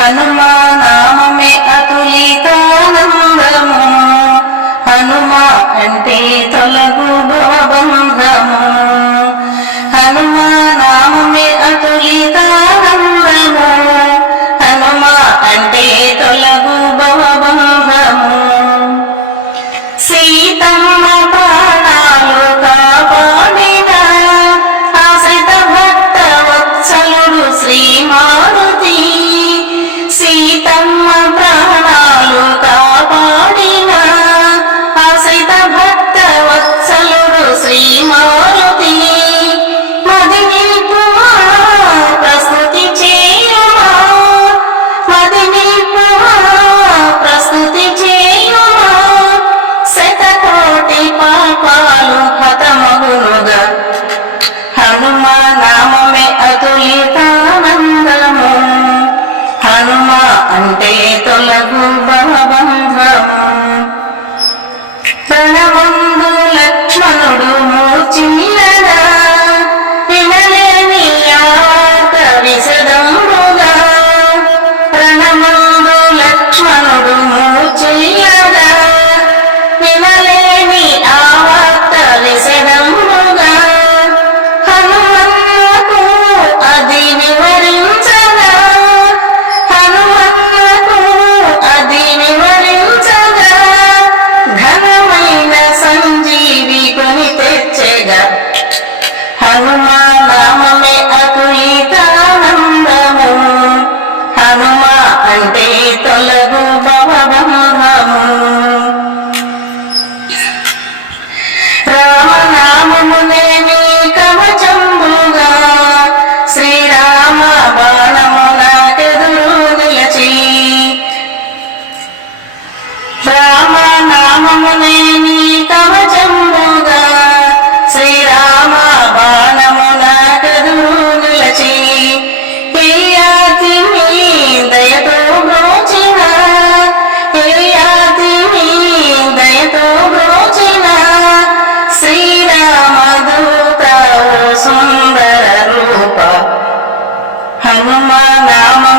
హనుమా నామమే అతులితానందము. హనుమా అంటే తొలగు భవబంధము. హనుమా నామమే అతులిత తన వందు లక్ష్మణుడు మోచి హనుమా నామమే అతులితానందము. హనుమా అంటే తొలగు భవబంధము. రామనామమునే నీ కవచంబుగా శ్రీరామ బాణము నాకెదురు నిలచి. రామనామమునే اللهم نعم